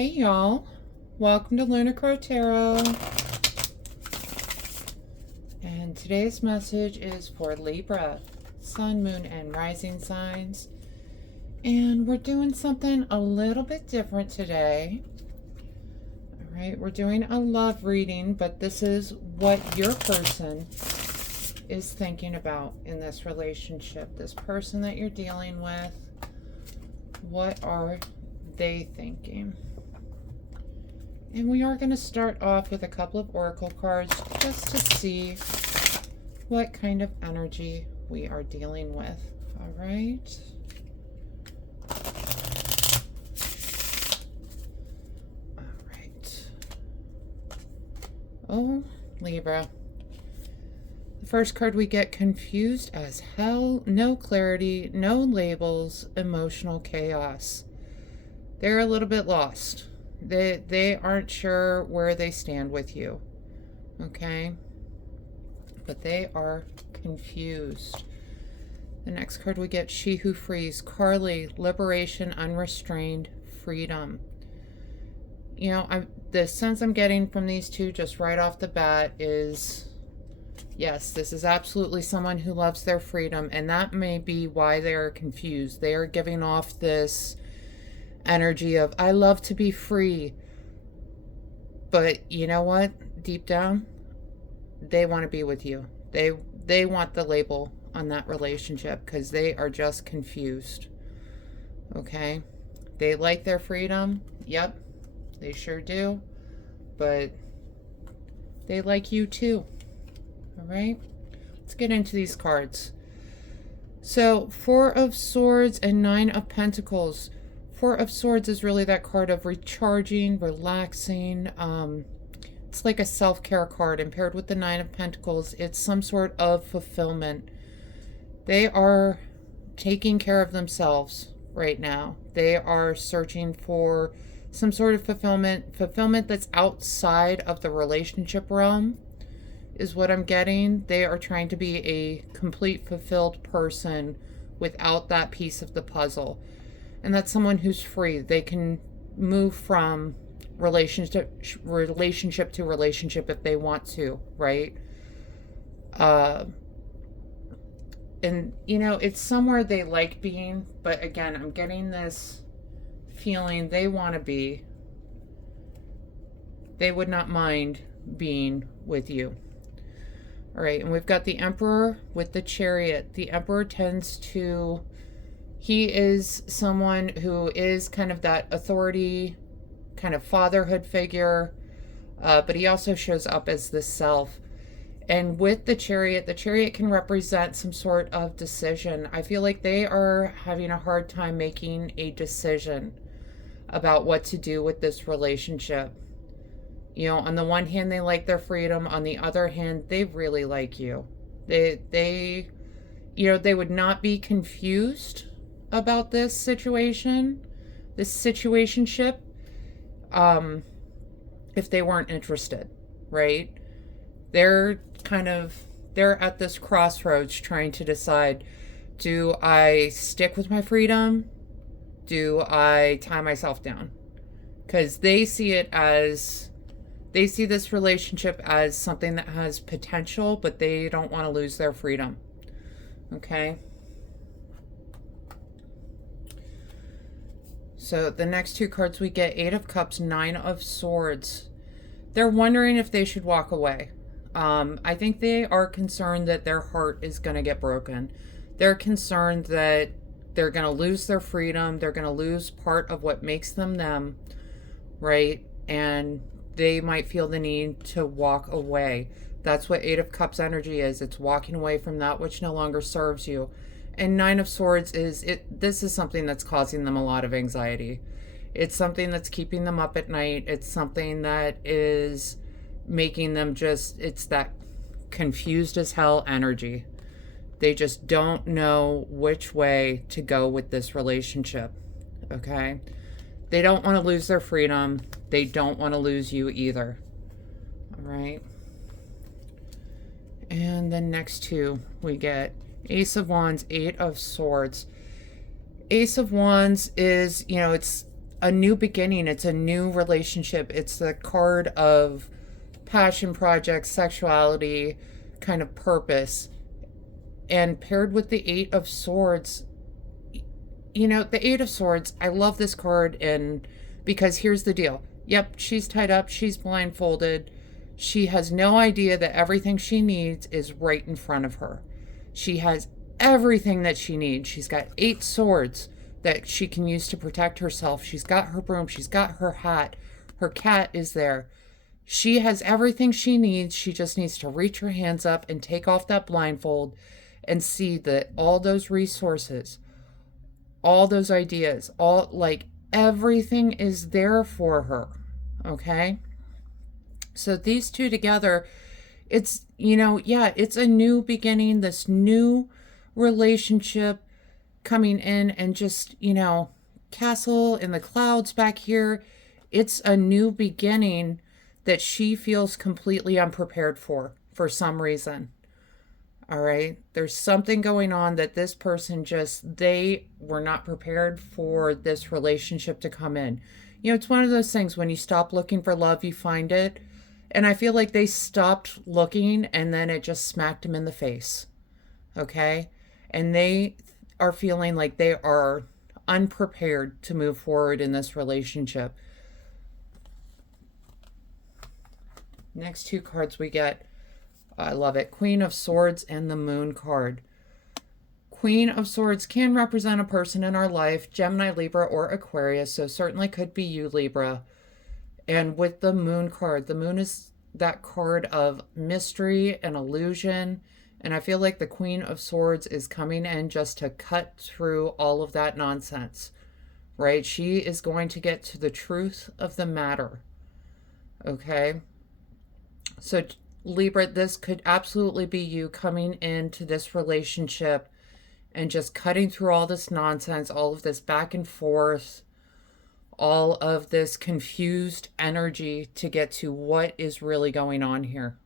Hey y'all, welcome to Lunar Tarot. And today's message is for Libra, Sun, Moon, and Rising signs. And we're doing something a little bit different today. Alright, we're doing a love reading, but this is what your person is thinking about in this relationship. This person that you're dealing with, what are they thinking? And we are going to start off with a couple of oracle cards just to see what kind of energy we are dealing with. All right. All right. Oh, Libra. The first card we get, confused as hell, no clarity, no labels, emotional chaos. They're a little bit lost. They aren't sure where they stand with you, okay? But they are confused. The next card we get, She Who Frees, Carly, liberation, unrestrained, freedom. You know, the sense I'm getting from these two just right off the bat is, yes, this is absolutely someone who loves their freedom, and that may be why they are confused. They are giving off this energy of, I love to be free, but you know what, deep down they want to be with you. They want the label on that relationship because they are just confused. Okay, they like their freedom, yep, they sure do, but they like you too. All right, let's get into these cards. So 4 of Swords and 9 of Pentacles. 4 of Swords is really that card of recharging, relaxing. It's like a self-care card. And paired with the 9 of Pentacles, it's some sort of fulfillment. They are taking care of themselves right now. They are searching for some sort of fulfillment that's outside of the relationship realm is what I'm getting. They are trying to be a complete fulfilled person without that piece of the puzzle. And that's someone who's free. They can move from relationship to relationship if they want to, right? And, you know, it's somewhere they like being. But again, I'm getting this feeling they want to be. They would not mind being with you. All right, and we've got the Emperor with the Chariot. The Emperor tends to... He is someone who is kind of that authority, kind of fatherhood figure, but he also shows up as the self. And with the Chariot can represent some sort of decision. I feel like they are having a hard time making a decision about what to do with this relationship. You know, on the one hand, they like their freedom. On the other hand, they really like you. They you know, they would not be confused about this situationship, if they weren't interested, right? They're at this crossroads trying to decide, do I stick with my freedom? Do I tie myself down? Because they see this relationship as something that has potential, but they don't want to lose their freedom. Okay? So the next 2 cards we get, 8 of Cups, 9 of Swords. They're wondering if they should walk away. I think they are concerned that their heart is going to get broken. They're concerned that they're going to lose their freedom. They're going to lose part of what makes them them, right? And they might feel the need to walk away. That's what 8 of Cups energy is. It's walking away from that which no longer serves you. And 9 of Swords this is something that's causing them a lot of anxiety. It's something that's keeping them up at night. It's something that is making them it's that confused as hell energy. They just don't know which way to go with this relationship, okay? They don't want to lose their freedom. They don't want to lose you either, all right? And the next 2 we get Ace of Wands, 8 of Swords. Ace of Wands is, you know, it's a new beginning. It's a new relationship. It's the card of passion projects, sexuality, kind of purpose. And paired with the Eight of Swords, you know, the Eight of Swords, I love this card, and because here's the deal. Yep, she's tied up, she's blindfolded. She has no idea that everything she needs is right in front of her. She has everything that she needs. She's got 8 swords that she can use to protect herself. She's got her broom, she's got her hat. Her cat is there. She has everything she needs. She just needs to reach her hands up and take off that blindfold and see that all those resources, all those ideas, all, like, everything is there for her. Okay? So these two together, it's, you know, yeah, it's a new beginning, this new relationship coming in, and just, you know, castle in the clouds back here. It's a new beginning that she feels completely unprepared for some reason. All right. There's something going on that this person just, they were not prepared for this relationship to come in. You know, it's one of those things, when you stop looking for love, you find it. And I feel like they stopped looking, and then it just smacked them in the face. Okay. And they are feeling like they are unprepared to move forward in this relationship. Next 2 cards we get, I love it. Queen of Swords and the Moon card. Queen of Swords can represent a person in our life, Gemini, Libra, or Aquarius, so certainly could be you, Libra. And with the Moon card, the Moon is that card of mystery and illusion, and I feel like the Queen of Swords is coming in just to cut through all of that nonsense, right? She is going to get to the truth of the matter, okay? So Libra, this could absolutely be you coming into this relationship and just cutting through all this nonsense, all of this back and forth, all of this confused energy to get to what is really going on here.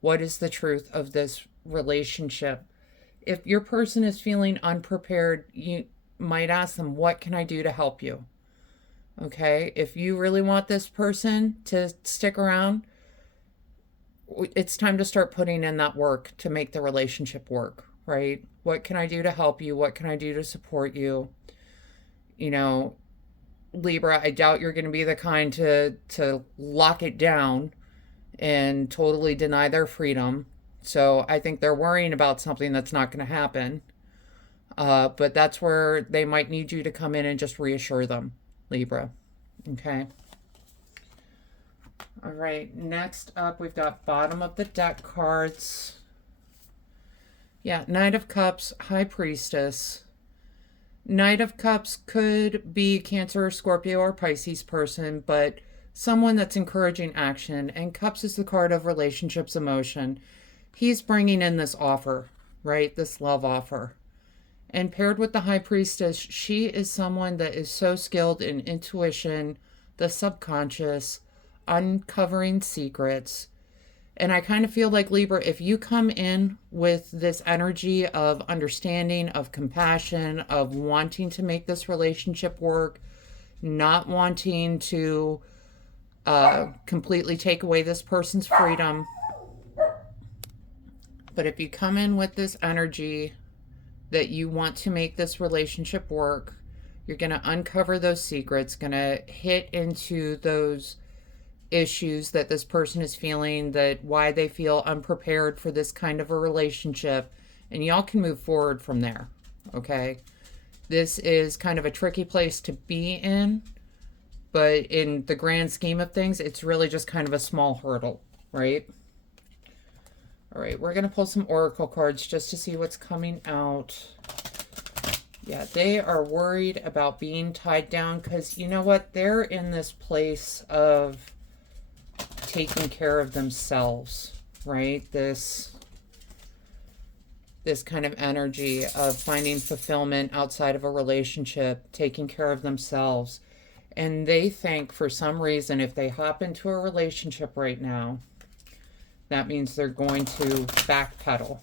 What is the truth of this relationship? If your person is feeling unprepared, you might ask them, what can I do to help you? Okay, if you really want this person to stick around, it's time to start putting in that work to make the relationship work, right? What can I do to help you? What can I do to support you? You know, Libra, I doubt you're going to be the kind to lock it down and totally deny their freedom. So I think they're worrying about something that's not going to happen. But that's where they might need you to come in and just reassure them, Libra. Okay. All right, next up, we've got bottom of the deck cards. Yeah, Knight of Cups, High Priestess. Knight of Cups could be Cancer, Scorpio, or Pisces person, but someone that's encouraging action. And Cups is the card of relationships, emotion. He's bringing in this offer, right? This love offer. And paired with the High Priestess, she is someone that is so skilled in intuition, the subconscious, uncovering secrets. And I kind of feel like, Libra, if you come in with this energy of understanding, of compassion, of wanting to make this relationship work, not wanting to completely take away this person's freedom, but if you come in with this energy that you want to make this relationship work, you're going to uncover those secrets, going to hit into those issues that this person is feeling, that why they feel unprepared for this kind of a relationship, and y'all can move forward from there. Okay, this is kind of a tricky place to be in, but in the grand scheme of things, it's really just kind of a small hurdle, right? All right, we're gonna pull some oracle cards just to see what's coming out. Yeah, they are worried about being tied down, because you know what, they're in this place of taking care of themselves, right? This kind of energy of finding fulfillment outside of a relationship, taking care of themselves. And they think, for some reason, if they hop into a relationship right now, that means they're going to backpedal.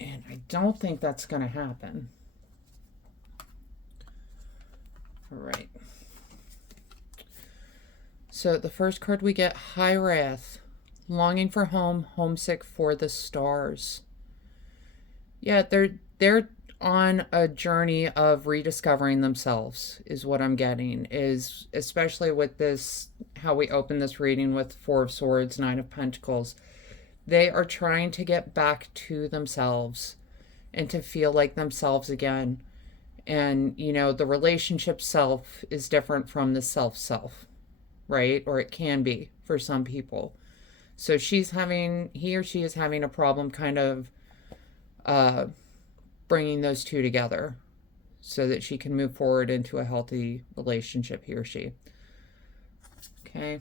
And I don't think that's going to happen. All right. So the first card we get, High Wrath. Longing for home, homesick for the stars. Yeah, they're on a journey of rediscovering themselves is what I'm getting, is especially with this, how we open this reading with Four of Swords, Nine of Pentacles. They are trying to get back to themselves and to feel like themselves again. And, you know, the relationship self is different from the self, right? Or it can be for some people. So he or she is having a problem kind of bringing those two together so that she can move forward into a healthy relationship, he or she. Okay.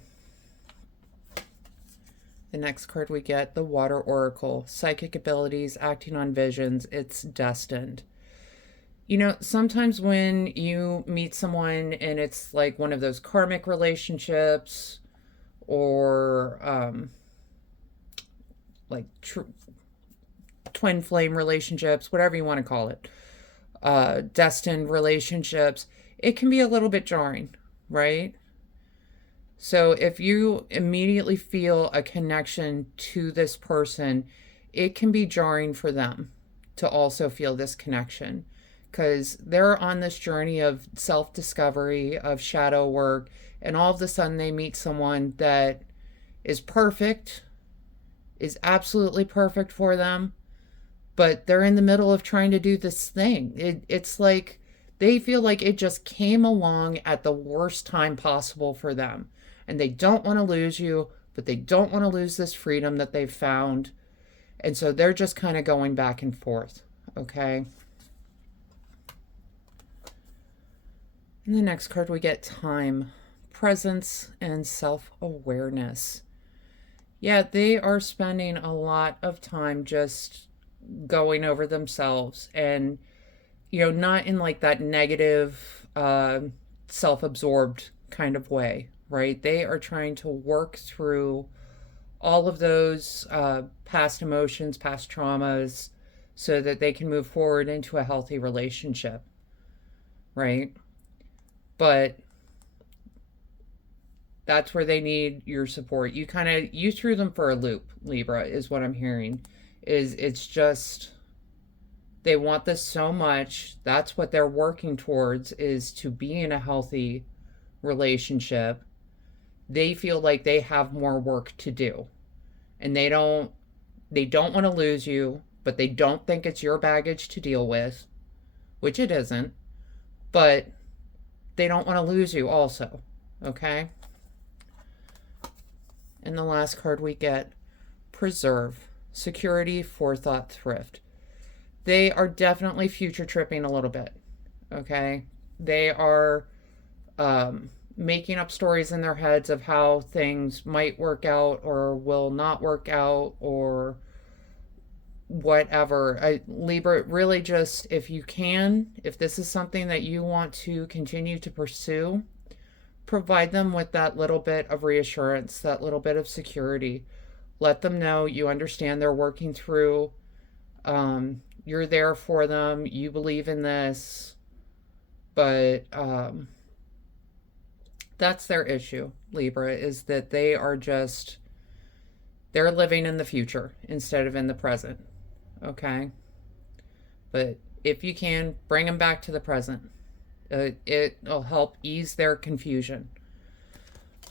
The next card we get, the Water Oracle. Psychic abilities, acting on visions, it's destined. You know, sometimes when you meet someone and it's like one of those karmic relationships or like twin flame relationships, whatever you want to call it, destined relationships, it can be a little bit jarring, right? So if you immediately feel a connection to this person, it can be jarring for them to also feel this connection, because they're on this journey of self-discovery, of shadow work, and all of a sudden they meet someone that is perfect, is absolutely perfect for them, but they're in the middle of trying to do this thing. It's like they feel like it just came along at the worst time possible for them. And they don't want to lose you, but they don't want to lose this freedom that they've found. And so they're just kind of going back and forth, okay? And the next card we get, Time, Presence, and Self-Awareness. Yeah, they are spending a lot of time just going over themselves, and, you know, not in like that negative, self-absorbed kind of way, right? They are trying to work through all of those past emotions, past traumas, so that they can move forward into a healthy relationship, right? But that's where they need your support. You threw them for a loop, Libra, is what I'm hearing. It's just, they want this so much. That's what they're working towards, is to be in a healthy relationship. They feel like they have more work to do, and they don't want to lose you, but they don't think it's your baggage to deal with, which it isn't, but they don't want to lose you also, okay? And the last card we get, Preserve, Security, Forethought, Thrift. They are definitely future tripping a little bit, okay? They are making up stories in their heads of how things might work out or will not work out or whatever. Libra, really just, if you can, if this is something that you want to continue to pursue, provide them with that little bit of reassurance, that little bit of security. Let them know you understand they're working through, you're there for them, you believe in this, but that's their issue, Libra, is that they are just, they're living in the future instead of in the present, okay? But if you can, bring them back to the present. It'll help ease their confusion.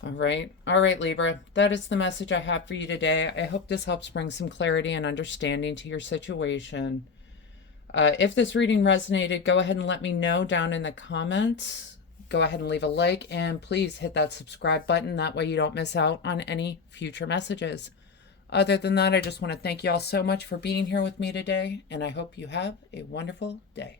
All right, Libra, that is the message I have for you today. I hope this helps bring some clarity and understanding to your situation. If this reading resonated, go ahead and let me know down in the comments. Go ahead and leave a like, and please hit that subscribe button. That way you don't miss out on any future messages. Other than that, I just want to thank you all so much for being here with me today, and I hope you have a wonderful day.